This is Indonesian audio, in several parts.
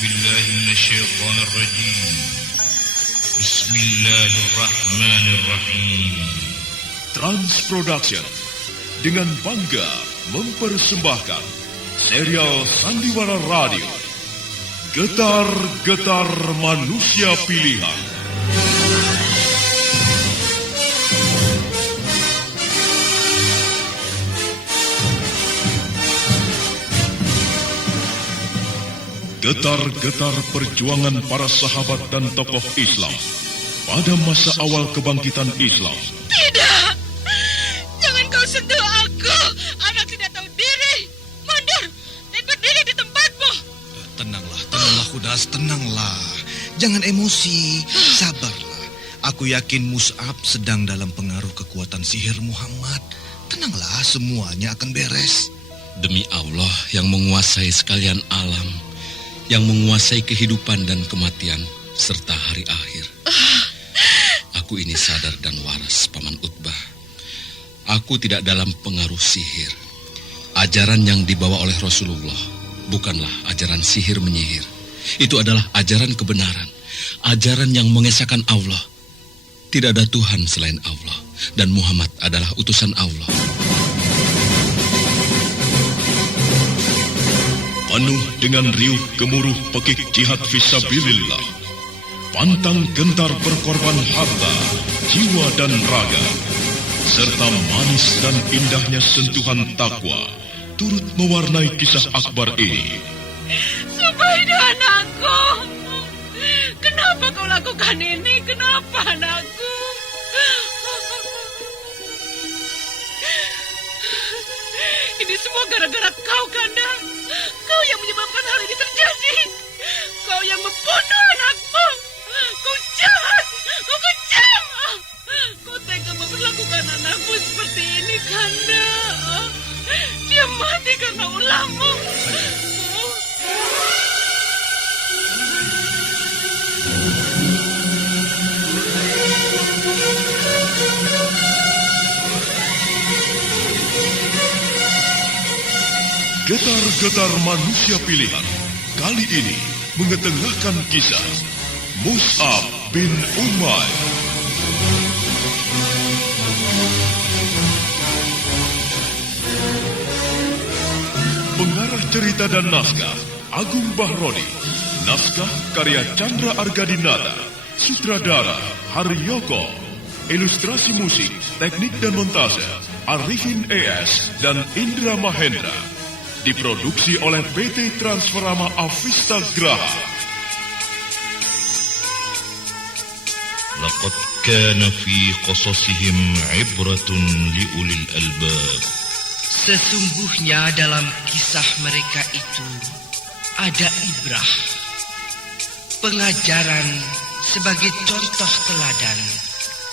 بالله من الشيطان الرجيم. بسم الله الرحمن الرحيم. Trans Production dengan bangga mempersembahkan serial Sandiwara Radio Getar-Getar Manusia Pilihan. Getar-getar perjuangan para sahabat dan tokoh Islam pada masa awal kebangkitan Islam. Tidak! Jangan kau sentuh aku! Anak tidak tahu diri! Mundur dan berdiri di tempatmu! Tenanglah Khudas, tenanglah. Jangan emosi, sabarlah. Aku yakin Mus'ab sedang dalam pengaruh kekuatan sihir Muhammad. Tenanglah, semuanya akan beres. Demi Allah yang menguasai sekalian alam, yang menguasai kehidupan dan kematian, serta hari akhir. Aku ini sadar dan waras, Paman Utbah. Aku tidak dalam pengaruh sihir. Ajaran yang dibawa oleh Rasulullah bukanlah ajaran sihir menyihir. Itu adalah ajaran kebenaran, ajaran yang mengesahkan Allah. Tidak ada Tuhan selain Allah, dan Muhammad adalah utusan Allah. Penuh dengan riuh gemuruh pekik jihad fisabilillah, pantang gentar berkorban harta, jiwa dan raga, serta manis dan indahnya sentuhan takwa turut mewarnai kisah akbar ini. Subaidah, anakku! Kenapa kau lakukan ini? Kenapa, anakku? Ini semua gara-gara kau, Kanda. Kau yang menyebabkan hal ini terjadi. Kau yang membunuh anakmu. Kau jahat. Kau kejam. Kau tega memperlakukan anakmu seperti ini, Kanda. Dia mati karena ulahmu. Getar-getar manusia pilihan kali ini mengetengahkan kisah Mus'ab bin Umair. Pengarah cerita dan naskah Agung Bahroni. Naskah karya Chandra Argadinata. Sutradara Haryoko. Ilustrasi musik, teknik dan montase Arifin ES dan Indra Mahendra. Diproduksi oleh PT Transferama Avista Graha. لقد كان في قصصهم عبرة لأولي الألباب. Sesungguhnya dalam kisah mereka itu ada ibrah, pengajaran sebagai contoh teladan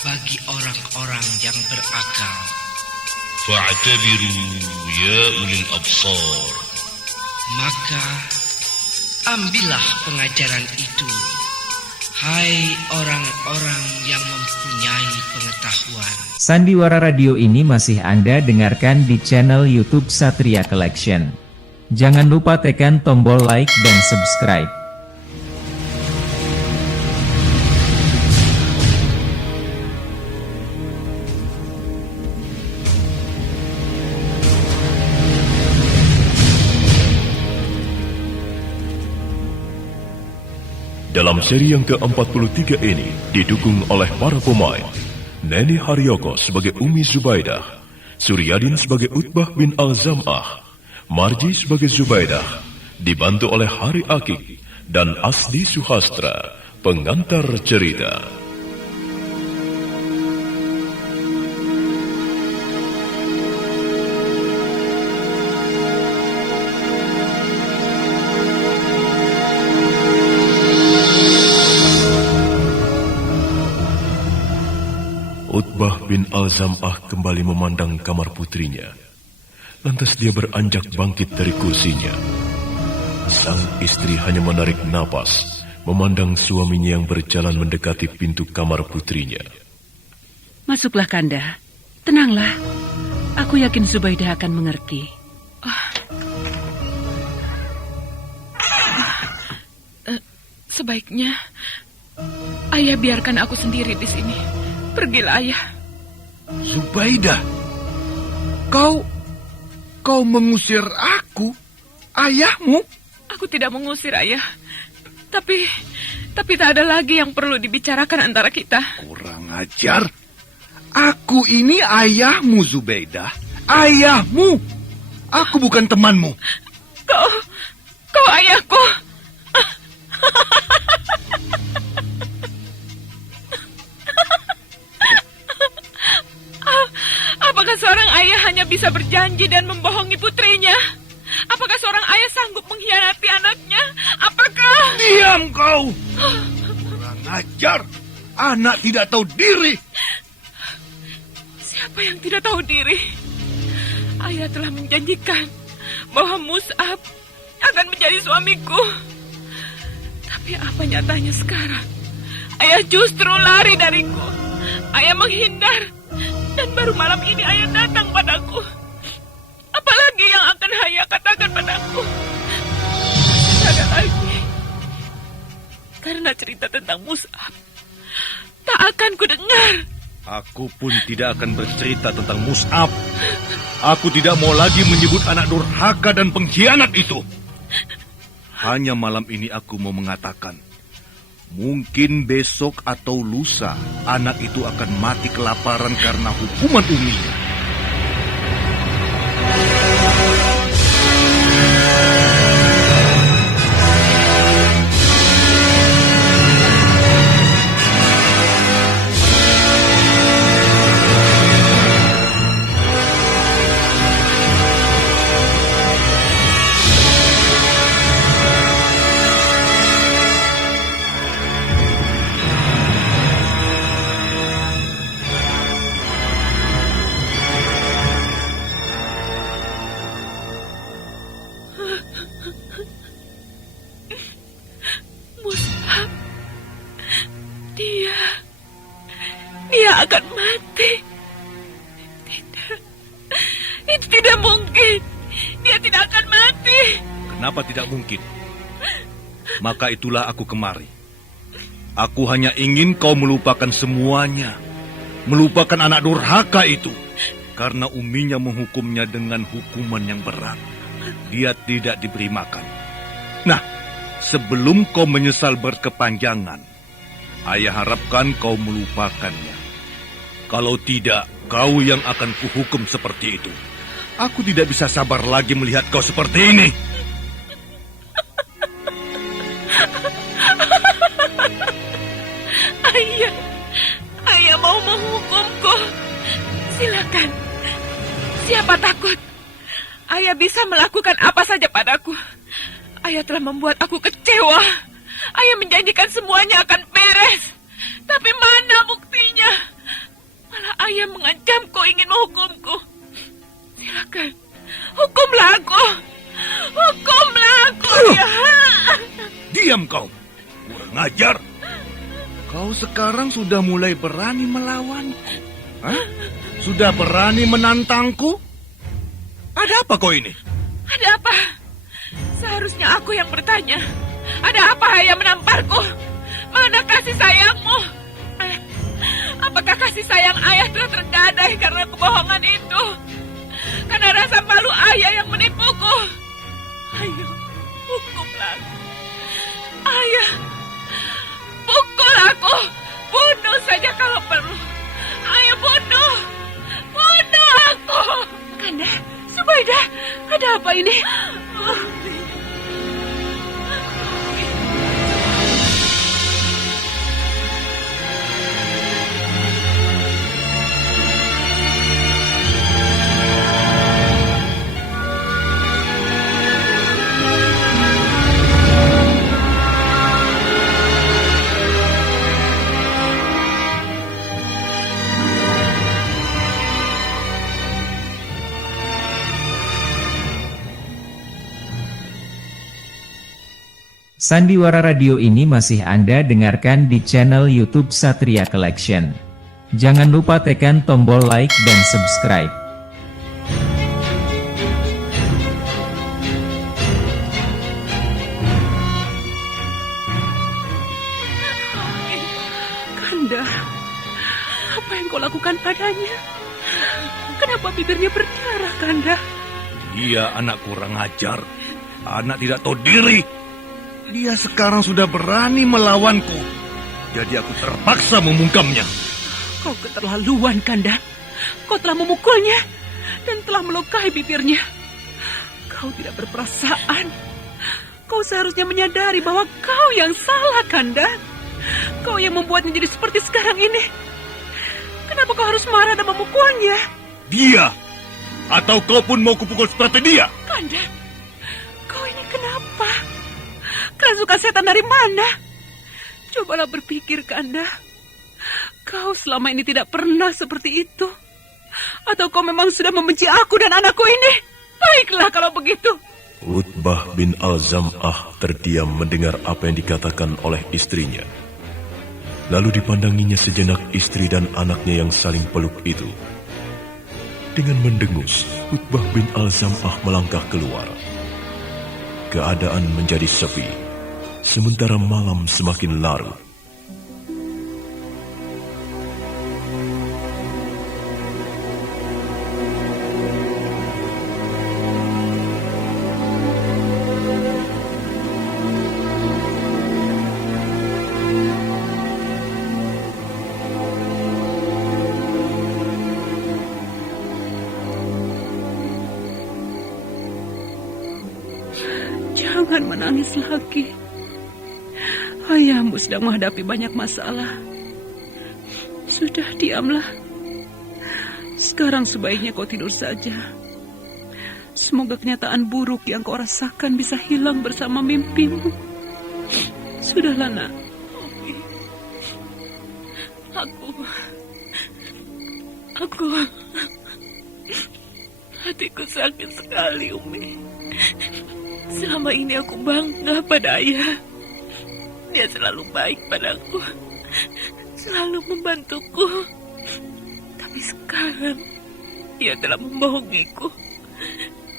bagi orang-orang yang berakal. فاعتبروا يا أولي الأبصار. Maka ambillah pengajaran itu, hai orang-orang yang mempunyai pengetahuan. Sandiwara Radio ini masih Anda dengarkan di channel YouTube Satria Collection. Jangan lupa tekan tombol like dan subscribe. Dalam seri yang ke-43 ini didukung oleh para pemain Neni Haryoko sebagai Umi Zubaidah, Suryadin sebagai Utbah bin Al-Zam'ah, Marji sebagai Zubaidah, dibantu oleh Hari Akik dan Asdi Suhastra, pengantar cerita. Utbah bin Al-Zam'ah kembali memandang kamar putrinya. Lantas dia beranjak bangkit dari kursinya. Sang istri hanya menarik napas, memandang suaminya yang berjalan mendekati pintu kamar putrinya. Masuklah, Kanda. Tenanglah. Aku yakin Zubaidah akan mengerti. Sebaiknya ayah biarkan aku sendiri di sini. Pergilah ayah. Zubaidah, kau mengusir aku, ayahmu? Aku tidak mengusir ayah. Tapi tak ada lagi yang perlu dibicarakan antara kita. Kurang ajar. Aku ini ayahmu, Zubaidah. Ayahmu. Aku bukan temanmu. Kau ayahku. Apakah seorang ayah hanya bisa berjanji dan membohongi putrinya? Apakah seorang ayah sanggup mengkhianati anaknya? Apakah... Diam kau! Kurang ajar. Anak tidak tahu diri. Siapa yang tidak tahu diri? Ayah telah menjanjikan bahwa Mus'ab akan menjadi suamiku. Tapi apa nyatanya sekarang? Ayah justru lari dariku. Ayah menghindar. Dan baru malam ini ayah datang padaku. Apalagi yang akan ayah katakan padaku? Tidak ada lagi. Karena cerita tentang Mus'ab tak akan kudengar. Aku pun tidak akan bercerita tentang Mus'ab. Aku tidak mau lagi menyebut anak durhaka dan pengkhianat itu. Hanya malam ini aku mau mengatakan, mungkin besok atau lusa anak itu akan mati kelaparan karena hukuman uminya. Mus'ab, dia akan mati. Tidak, itu tidak mungkin. Dia tidak akan mati. Kenapa tidak mungkin? Maka itulah aku kemari. Aku hanya ingin kau melupakan semuanya. Melupakan anak durhaka itu. Karena uminya menghukumnya dengan hukuman yang berat. Dia tidak diberi makan. Nah, sebelum kau menyesal berkepanjangan, ayah harapkan kau melupakannya. Kalau tidak, kau yang akan kuhukum seperti itu. Aku tidak bisa sabar lagi melihat kau seperti ini. Ayah mau menghukumku. Silakan. Siapa takut? Ayah bisa melakukan apa saja padaku. Ayah telah membuat aku kecewa. Ayah menjanjikan semuanya akan beres. Tapi mana buktinya? Malah ayah mengancamku ingin menghukumku. Silakan. Hukumlah aku. Hukumlah aku, ayah. Diam kau. Kurang ajar. Kau sekarang sudah mulai berani melawanku. Hah? Sudah berani menantangku? Ada apa kau ini? Ada apa? Seharusnya aku yang bertanya. Ada apa ayah menamparku? Mana kasih sayangmu? Apakah kasih sayang ayah telah tergadai karena kebohongan itu? Karena rasa malu ayah yang menipuku. Ayo, hukumlah aku. Ayah, pukul aku. Bunuh saja kalau perlu. Ayo bunuh. Bunuh aku. Kanda, Zubaidah, ada apa ini? Sandiwara Radio ini masih Anda dengarkan di channel YouTube Satria Collection. Jangan lupa tekan tombol like dan subscribe. kau lakukan padanya? Kenapa bibirnya berdarah, Kanda? Dia anak kurang ajar. Anak tidak tahu diri. Dia sekarang sudah berani melawanku. Jadi aku terpaksa membungkamnya. Kau keterlaluan, Kanda. Kau telah memukulnya dan telah melukai bibirnya. Kau tidak berperasaan. Kau seharusnya menyadari bahwa kau yang salah, Kanda. Kau yang membuatnya jadi seperti sekarang ini. Kenapa kau harus marah dan memukulnya? Dia? Atau kau pun mau kupukul seperti dia? Kanda, kau ini kenapa? Kerasukan setan dari mana? Cobalah berpikir, Kanda. Kau selama ini tidak pernah seperti itu. Atau kau memang sudah membenci aku dan anakku ini? Baiklah kalau begitu. Utbah bin Al-Zam'ah terdiam mendengar apa yang dikatakan oleh istrinya. Lalu dipandanginya sejenak istri dan anaknya yang saling peluk itu. Dengan mendengus, Utbah bin Al-Zam'ah melangkah keluar. Keadaan menjadi sepi, sementara malam semakin larut. Jangan menangis lagi. Ayahmu sedang menghadapi banyak masalah. Sudah, diamlah. Sekarang sebaiknya kau tidur saja. Semoga kenyataan buruk yang kau rasakan bisa hilang bersama mimpimu. Sudahlah, nak. Hatiku sakit sekali, Umi. Selama ini aku bangga pada ayah. Dia selalu baik padaku, selalu membantuku. Tapi sekarang dia telah membohongiku.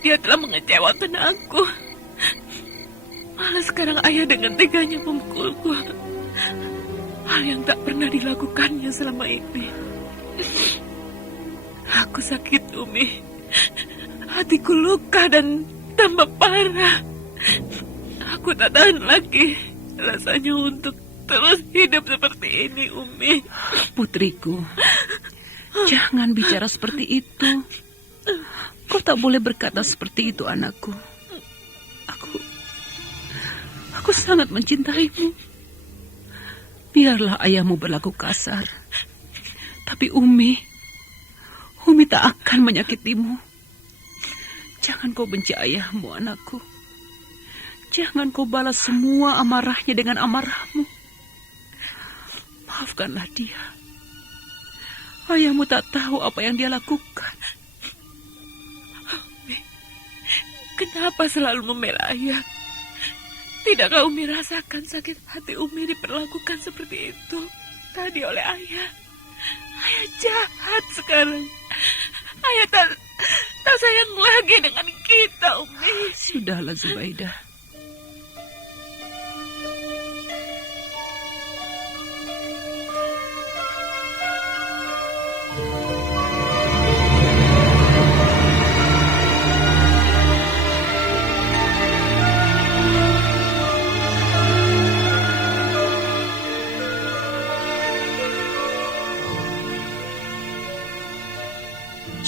Dia telah mengecewakan aku. Malah sekarang ayah dengan teganya memukulku. Hal yang tak pernah dilakukannya selama ini. Aku sakit, Umi. Hatiku luka dan tambah parah. Aku tak tahan lagi rasanya untuk terus hidup seperti ini, Umi. Putriku, jangan bicara seperti itu. Kau tak boleh berkata seperti itu, anakku. Aku sangat mencintaimu. Biarlah ayahmu berlaku kasar. Tapi Umi tak akan menyakitimu. Jangan kau benci ayahmu, anakku. Jangan kau balas semua amarahnya dengan amarahmu. Maafkanlah dia. Ayahmu tak tahu apa yang dia lakukan. Umi, kenapa selalu membela ayah? Tidakkah Umi rasakan sakit hati Umi diperlakukan seperti itu tadi oleh ayah? Ayah jahat sekarang. Ayah tak sayang lagi dengan kita, Umi. Sudahlah, Zubaidah.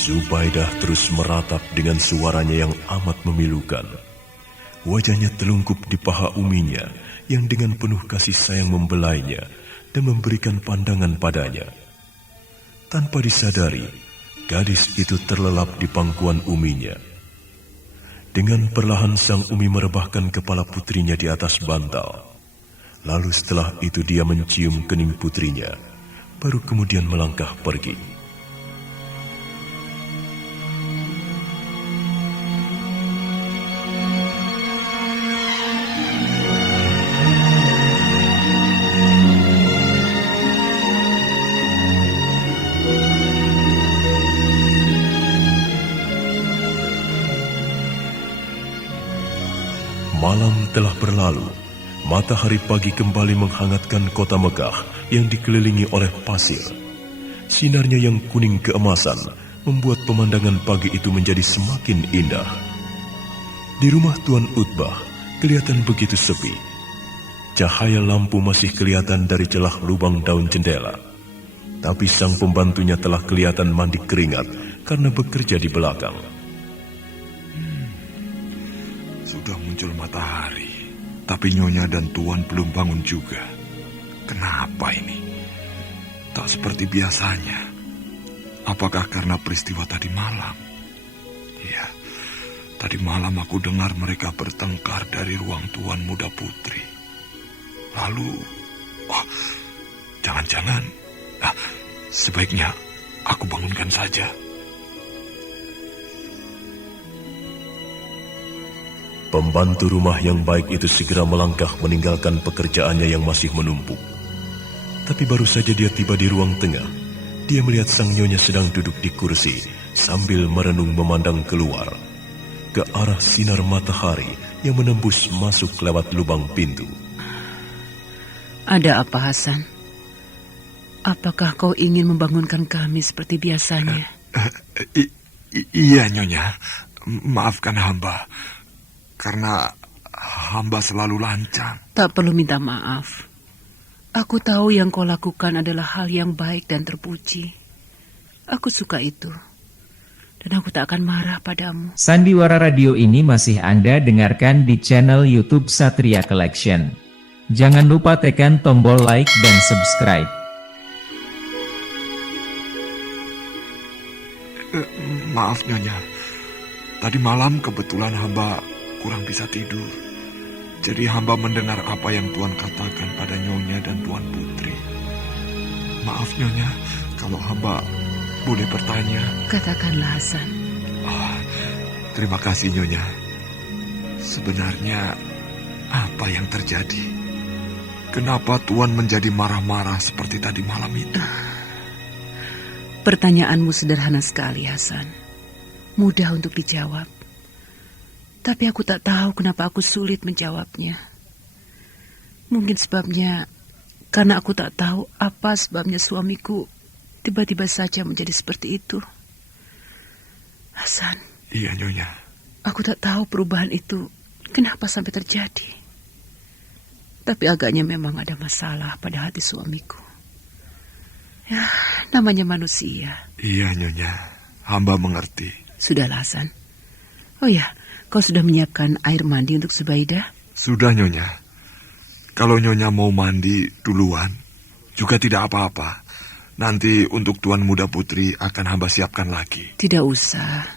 Zubaidah terus meratap dengan suaranya yang amat memilukan. Wajahnya telungkup di paha uminya yang dengan penuh kasih sayang membelainya dan memberikan pandangan padanya. Tanpa disadari, gadis itu terlelap di pangkuan uminya. Dengan perlahan sang umi merebahkan kepala putrinya di atas bantal. Lalu setelah itu dia mencium kening putrinya, baru kemudian melangkah pergi. Malam telah berlalu, matahari pagi kembali menghangatkan kota Mekah yang dikelilingi oleh pasir. Sinarnya yang kuning keemasan membuat pemandangan pagi itu menjadi semakin indah. Di rumah Tuan Utbah kelihatan begitu sepi. Cahaya lampu masih kelihatan dari celah lubang daun jendela. Tapi sang pembantunya telah kelihatan mandi keringat karena bekerja di belakang. Sudah muncul matahari, tapi Nyonya dan Tuan belum bangun juga. Kenapa ini? Tak seperti biasanya. Apakah karena peristiwa tadi malam? Iya, tadi malam aku dengar mereka bertengkar dari ruang Tuan Muda Putri. Lalu, jangan-jangan, sebaiknya aku bangunkan saja. Pembantu rumah yang baik itu segera melangkah meninggalkan pekerjaannya yang masih menumpuk. Tapi baru saja dia tiba di ruang tengah, dia melihat sang nyonya sedang duduk di kursi sambil merenung memandang keluar ke arah sinar matahari yang menembus masuk lewat lubang pintu. Ada apa, Hasan? Apakah kau ingin membangunkan kami seperti biasanya? Iya, Nyonya. Maafkan hamba. Karena hamba selalu lancang. Tak perlu minta maaf. Aku tahu yang kau lakukan adalah hal yang baik dan terpuji. Aku suka itu. Dan aku tak akan marah padamu. Sandiwara Radio ini masih Anda dengarkan di channel YouTube Satria Collection. Jangan lupa tekan tombol like dan subscribe. Maaf, Nyonya. Tadi malam kebetulan hamba kurang bisa tidur. Jadi hamba mendengar apa yang Tuan katakan pada Nyonya dan Tuan Putri. Maaf, Nyonya, kalau hamba boleh bertanya. Katakanlah, Hasan. Terima kasih, Nyonya. Sebenarnya apa yang terjadi? Kenapa Tuan menjadi marah-marah seperti tadi malam itu? Pertanyaanmu sederhana sekali, Hasan. Mudah untuk dijawab. Tapi aku tak tahu kenapa aku sulit menjawabnya. Mungkin sebabnya karena aku tak tahu apa sebabnya suamiku tiba-tiba saja menjadi seperti itu. Hasan. Iya, Nyonya. Aku tak tahu perubahan itu kenapa sampai terjadi. Tapi agaknya memang ada masalah pada hati suamiku. Ya, namanya manusia. Iya, Nyonya. Hamba mengerti. Sudahlah, Hasan. Oh ya, kau sudah menyiapkan air mandi untuk Subaidah? Sudah, Nyonya. Kalau Nyonya mau mandi duluan, juga tidak apa-apa. Nanti untuk Tuan Muda Putri akan hamba siapkan lagi. Tidak usah.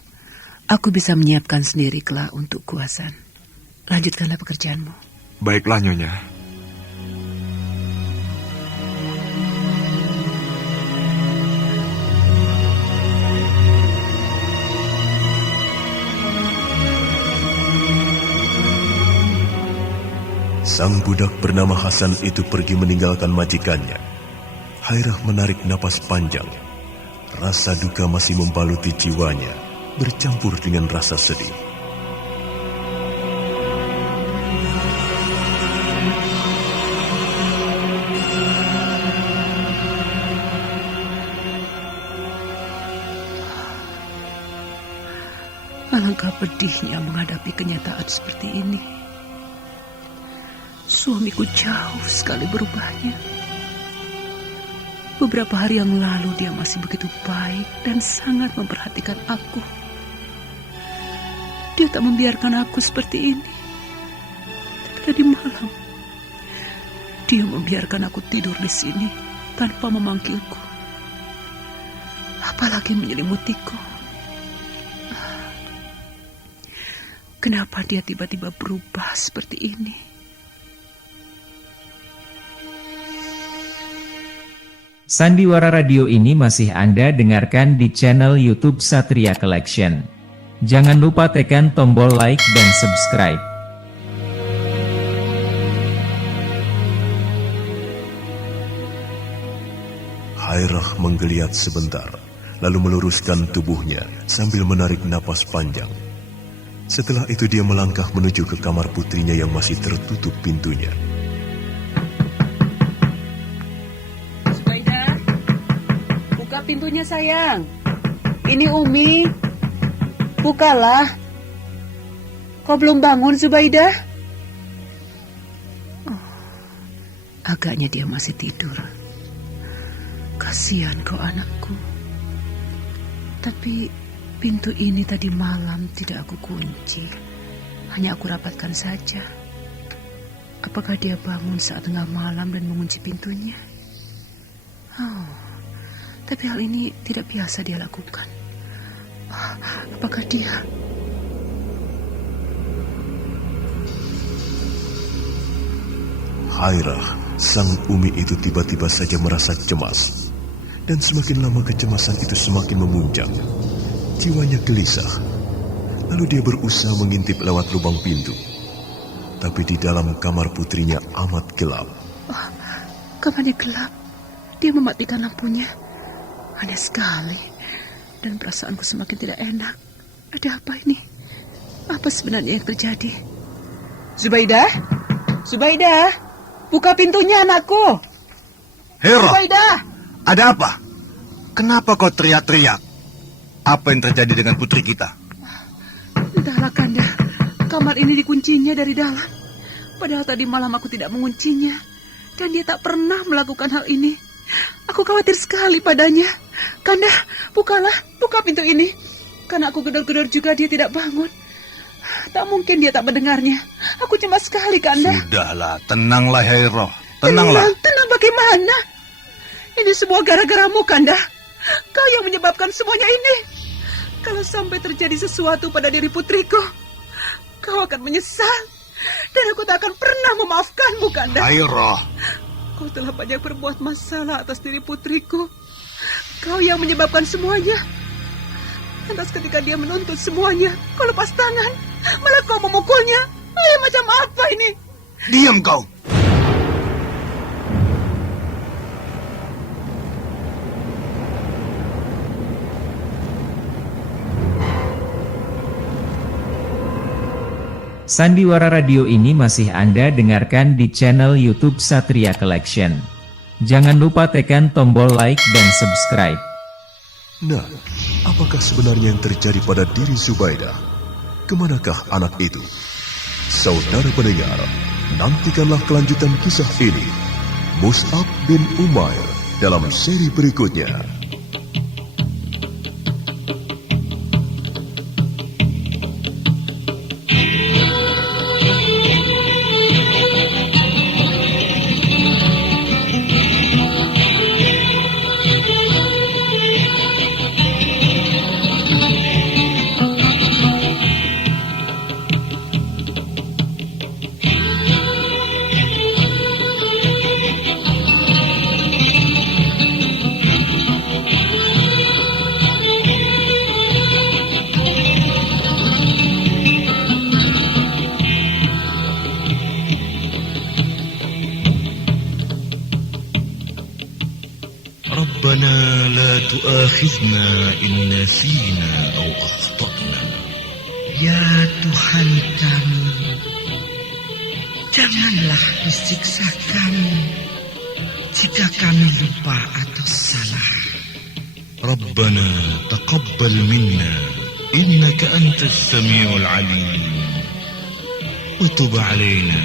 Aku bisa menyiapkan sendiri kelak untukku, Hasan. Lanjutkanlah pekerjaanmu. Baiklah, Nyonya. Sang budak bernama Hasan itu pergi meninggalkan majikannya. Hairah menarik napas panjang. Rasa duka masih membaluti jiwanya, bercampur dengan rasa sedih. Alangkah pedihnya menghadapi kenyataan seperti ini. Suamiku jauh sekali berubahnya. Beberapa hari yang lalu dia masih begitu baik dan sangat memperhatikan aku. Dia tak membiarkan aku seperti ini. Tapi tadi malam, dia membiarkan aku tidur di sini tanpa memanggilku. Apalagi menyelimutiku. Kenapa dia tiba-tiba berubah seperti ini? Sandiwara Radio ini masih Anda dengarkan di channel YouTube Satria Collection. Jangan lupa tekan tombol like dan subscribe. Hairah menggeliat sebentar, lalu meluruskan tubuhnya sambil menarik napas panjang. Setelah itu dia melangkah menuju ke kamar putrinya yang masih tertutup pintunya. Buka pintunya, sayang. Ini Umi. Bukalah. Kau belum bangun, Zubaidah? Oh, agaknya dia masih tidur. Kasihan kau anakku. Tapi pintu ini tadi malam tidak aku kunci. Hanya aku rapatkan saja. Apakah dia bangun saat tengah malam dan mengunci pintunya? Oh, tapi hal ini tidak biasa dia lakukan. Oh, apakah dia... Hairah, sang Umi itu tiba-tiba saja merasa cemas. Dan semakin lama kecemasan itu semakin memuncak. Jiwanya gelisah. Lalu dia berusaha mengintip lewat lubang pintu. Tapi di dalam kamar putrinya amat gelap. Oh, kamarnya gelap. Dia mematikan lampunya. Aneh sekali. Dan perasaanku semakin tidak enak. Ada apa ini? Apa sebenarnya yang terjadi? Zubaidah? Zubaidah? Buka pintunya, anakku. Hero, Zubaidah! ada apa? Kenapa kau teriak-teriak? Apa yang terjadi dengan putri kita? Entahlah, Kanda. Kamar ini dikuncinya dari dalam. Padahal tadi malam aku tidak menguncinya. Dan dia tak pernah melakukan hal ini. Aku khawatir sekali padanya. Kanda, bukalah. Buka pintu ini. Karena aku gedor-gedor juga dia tidak bangun. Tak mungkin dia tak mendengarnya. Aku cemas sekali, Kanda. Sudahlah, tenanglah Hero. Tenanglah. Tenang bagaimana? Ini semua gara-garamu, Kanda. Kau yang menyebabkan semuanya ini. Kalau sampai terjadi sesuatu pada diri putriku, kau akan menyesal. Dan aku tak akan pernah memaafkanmu, Kanda. Hero. Kau telah banyak berbuat masalah atas diri putriku. Kau yang menyebabkan semuanya. Lantas ketika dia menuntut semuanya, kau lepas tangan. Malah kau memukulnya. Macam apa ini? Diam kau. Sandiwara Radio ini masih Anda dengarkan di channel YouTube Satria Collection. Jangan lupa tekan tombol like dan subscribe. Nah, apakah sebenarnya yang terjadi pada diri Zubaidah? Kemanakah anak itu? Saudara pendengar, nantikanlah kelanjutan kisah ini. Mus'ab bin Umair dalam seri berikutnya. ربنا لا تؤاخذنا إن نسينا أو أخطأنا. Ya Tuhan kami, janganlah disiksa kami jika kami lupa atau salah. ربنا تقبل منا إنك أنت السميع العليم وتب علينا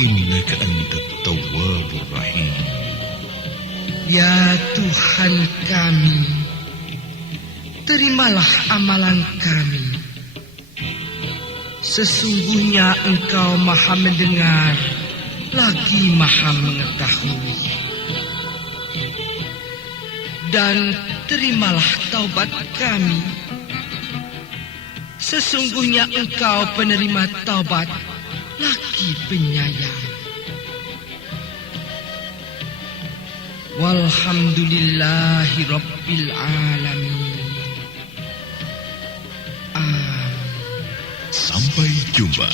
إنك أنت التواب الرحيم. Ya Tuhan kami, terimalah amalan kami. Sesungguhnya Engkau Maha mendengar, lagi Maha mengetahui. Dan terimalah taubat kami. Sesungguhnya Engkau penerima taubat, lagi penyayang. Walhamdulillahi Rabbil Alamin. Sampai jumpa.